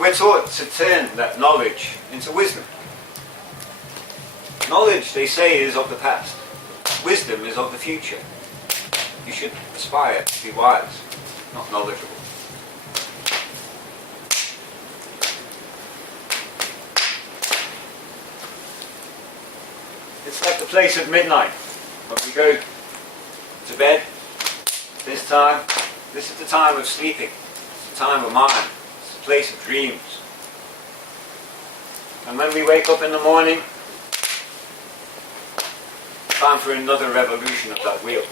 But we're taught to turn that knowledge into wisdom. Knowledge, they say, is of the past. Wisdom is of the future. You should aspire to be wise, not knowledgeable. It's like the place at midnight when we go to bed. This is the time of sleeping. It's the time of mind. It's the place of dreams. And when we wake up in the morning, time for another revolution of that wheel.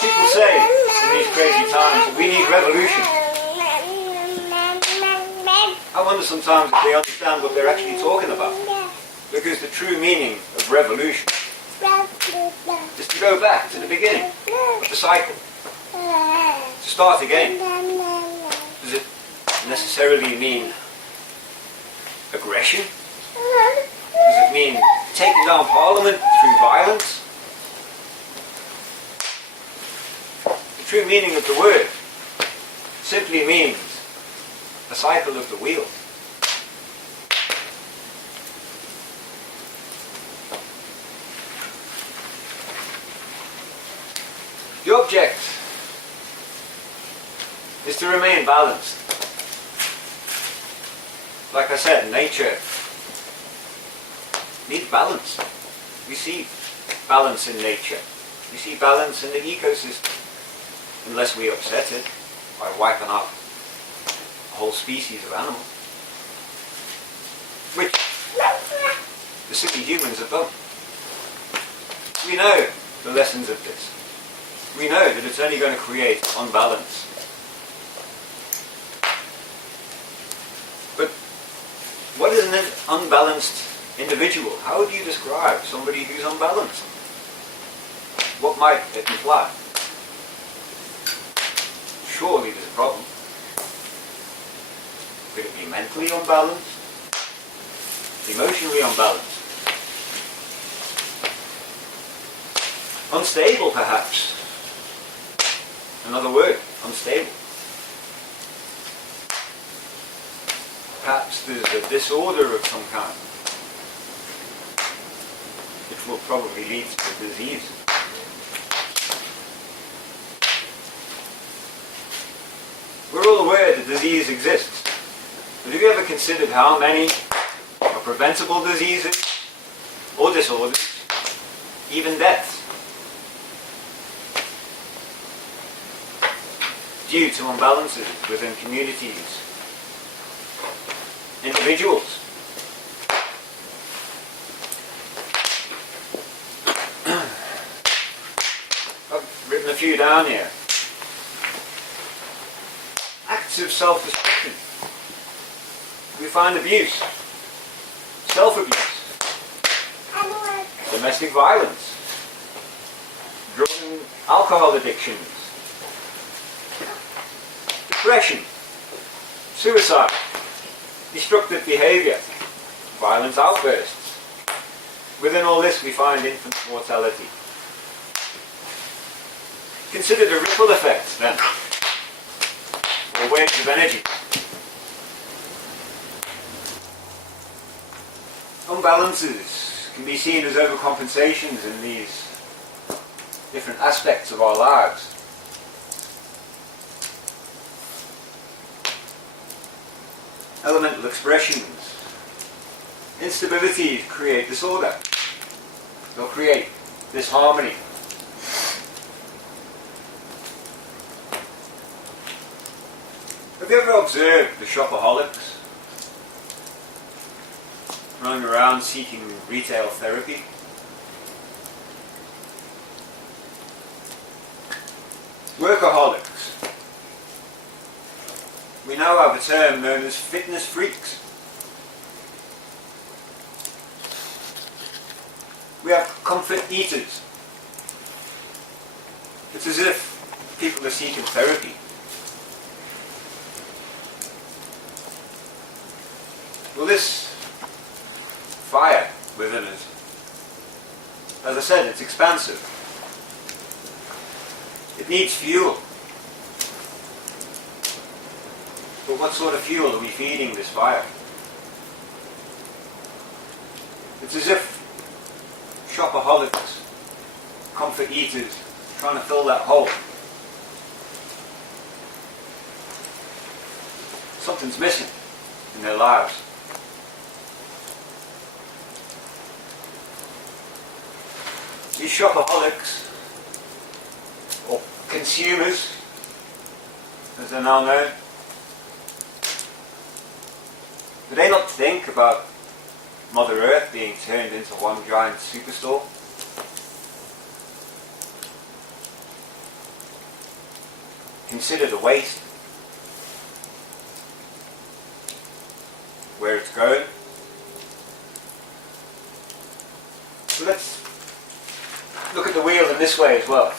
People say in these crazy times, we need revolution. I wonder sometimes if they understand what they're actually talking about. Because the true meaning of revolution is to go back to the beginning of the cycle. To start again. Does it necessarily mean aggression? Does it mean taking down Parliament through violence? The true meaning of the word simply means a cycle of the wheel. The object is to remain balanced. Like I said, nature needs balance. We see balance in nature. We see balance in the ecosystem. Unless we upset it by wiping out a whole species of animals. Which the silly humans have done. We know the lessons of this. We know that it's only going to create unbalance. But what is an unbalanced individual? How would you describe somebody who's unbalanced? What might it imply? Surely there's a problem. Could it be mentally unbalanced? Emotionally unbalanced? Unstable, perhaps? Another word, unstable. Perhaps there's a disorder of some kind, which will probably lead to a disease. We're all aware that disease exists, but have you ever considered how many are preventable diseases, or disorders, even deaths, due to imbalances within communities, individuals? I've written a few down here. Acts of self-destruction. We find abuse, self-abuse, domestic violence, drug and alcohol addictions, depression, suicide, destructive behaviour, violent outbursts. Within all this we find infant mortality. Consider the ripple effects then, or waves of energy. Unbalances can be seen as overcompensations in these different aspects of our lives. Elemental expressions. Instabilities create disorder. They'll create disharmony. Have you ever observed the shopaholics running around seeking retail therapy? Workaholics. We now have a term known as fitness freaks. We have comfort eaters. It's as if people are seeking therapy. Well, this fire within us, as I said, it's expansive. It needs fuel. But what sort of fuel are we feeding this fire? It's as if shopaholics, comfort eaters, trying to fill that hole. Something's missing in their lives. These shopaholics, or consumers, as they're now known, do they not think about Mother Earth being turned into one giant superstore? Consider the waste, where it's going. So let's look at the wheel in this way as well.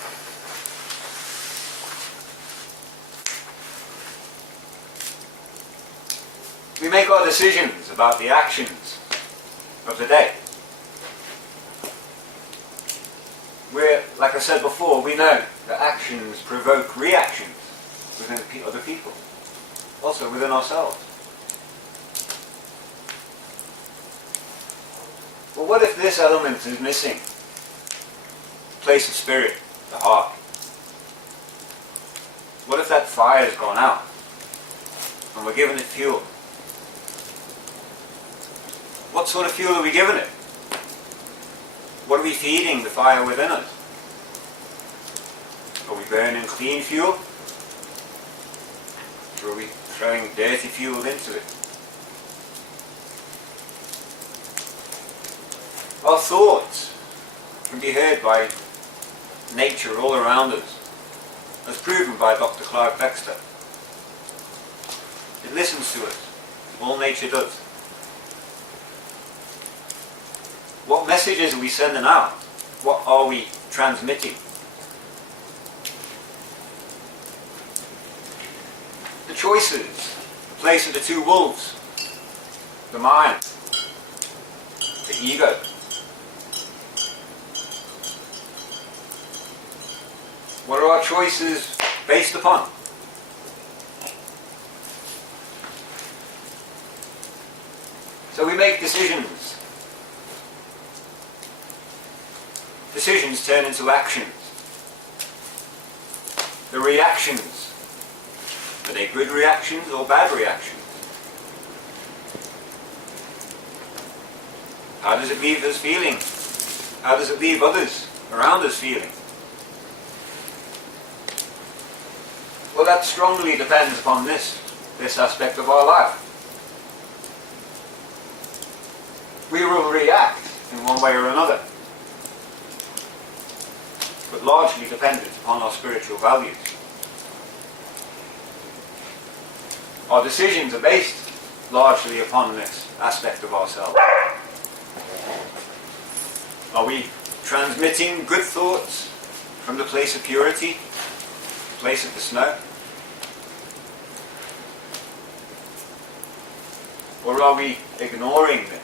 We make our decisions about the actions of the day. Where, like I said before, we know that actions provoke reactions within other people, also within ourselves. Well, what if this element is missing? The place of spirit, the heart. What if that fire's gone out and we're giving it fuel? What sort of fuel are we giving it? What are we feeding the fire within us? Are we burning clean fuel? Or are we throwing dirty fuel into it? Our thoughts can be heard by nature all around us, as proven by Dr. Clive Baxter. It listens to us. All nature does. What messages are we sending out? What are we transmitting? The choices, the place of the two wolves, the mind, the ego. What are our choices based upon? So we make decisions. Decisions turn into actions. The reactions, are they good reactions or bad reactions? How does it leave us feeling? How does it leave others around us feeling? Well, that strongly depends upon this aspect of our life. We will react in one way or another, but largely dependent upon our spiritual values. Our decisions are based largely upon this aspect of ourselves. Are we transmitting good thoughts from the place of purity, place of the snow? Or are we ignoring this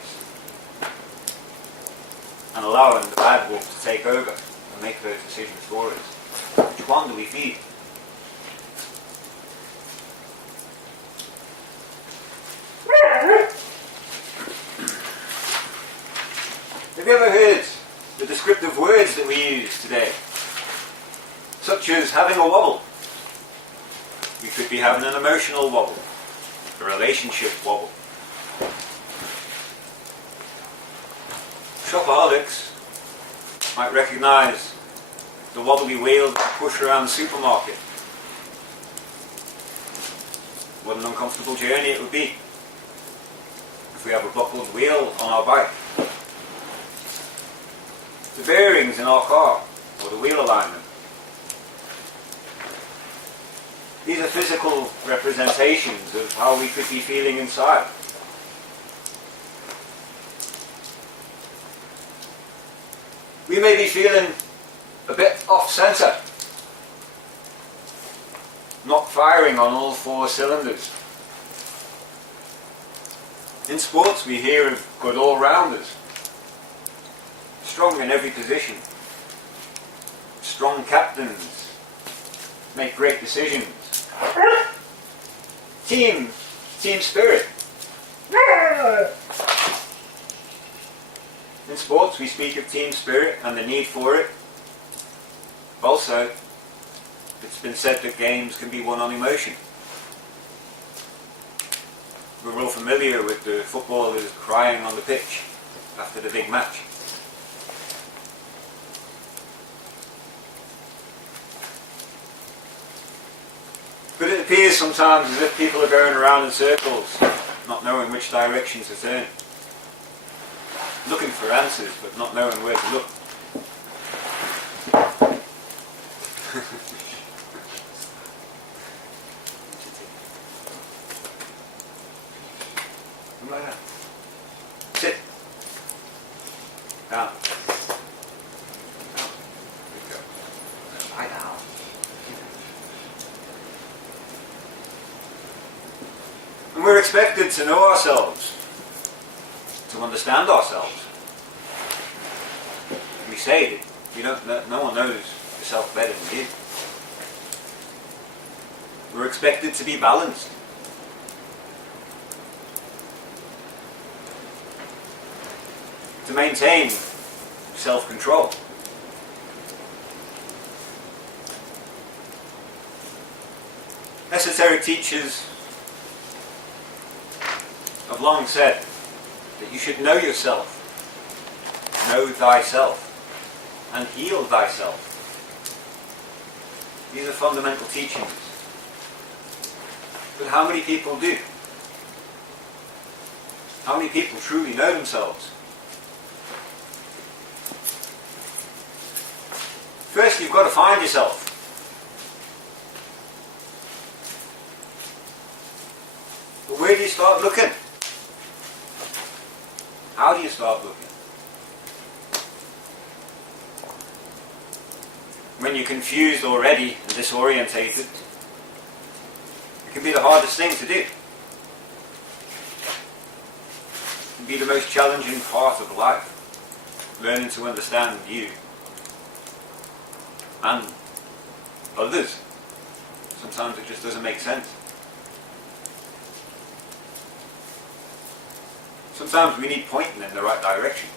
and allowing the bad wolf to take over and make those decisions for us? Which one do we feed? Have you ever heard the descriptive words that we use today? Such as having a wobble. We could be having an emotional wobble, a relationship wobble. Shopaholics might recognise the wobbly wheel that we push around the supermarket. What an uncomfortable journey it would be if we have a buckled wheel on our bike. The bearings in our car, or the wheel alignment. These are physical representations of how we could be feeling inside. We may be feeling a bit off-centre, not firing on all four cylinders. In sports we hear of good all-rounders, strong in every position, strong captains, make great decisions. Teams Team spirit. In sports we speak of team spirit and the need for it. Also, it's been said that games can be won on emotion. We're all familiar with the footballers crying on the pitch after the big match. But it appears sometimes as if people are going around in circles, not knowing which direction to turn. Looking for answers, but not knowing where to look. Like that. Sit. Down. Down. Good go. Lie down. And we're expected to know ourselves, to understand ourselves. We say that you don't. No one knows yourself better than you. We're expected to be balanced. To maintain self-control. Esoteric teachers have long said that you should know yourself, know thyself, and heal thyself. These are fundamental teachings. But how many people do? How many people truly know themselves? First, you've got to find yourself. But where do you start looking? How do you start looking? When you're confused already and disorientated, it can be the hardest thing to do. It can be the most challenging part of life, learning to understand you and others. Sometimes it just doesn't make sense. Sometimes we need pointing in the right direction.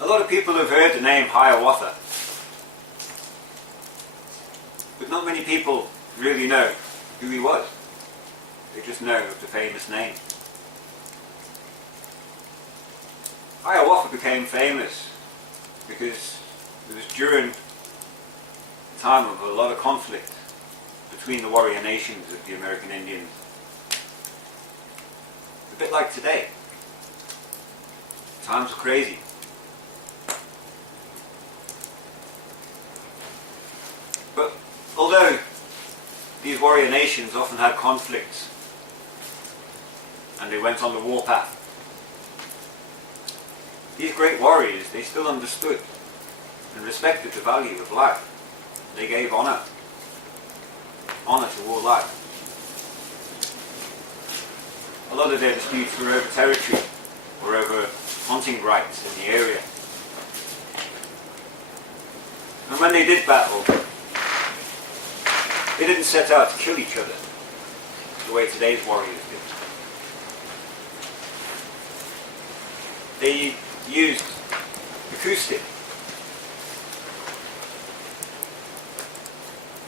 A lot of people have heard the name Hiawatha, but not many people really know who he was. They just know of the famous name. Hiawatha became famous because it was during a time of a lot of conflict between the warrior nations of the American Indians. A bit like today. Times are crazy. But although these warrior nations often had conflicts and they went on the warpath, these great warriors, they still understood and respected the value of life. They gave honor to all life. A lot of their disputes were over territory or over hunting rights in the area. And when they did battle, they didn't set out to kill each other the way today's warriors do. They used acoustic.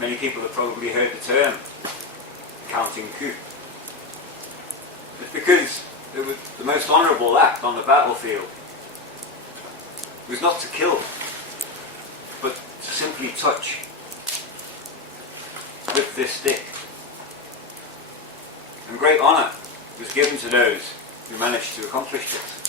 Many people have probably heard the term counting coup. It's because it was the most honourable act on the battlefield was not to kill, but to simply touch with this stick. And great honour was given to those who managed to accomplish this.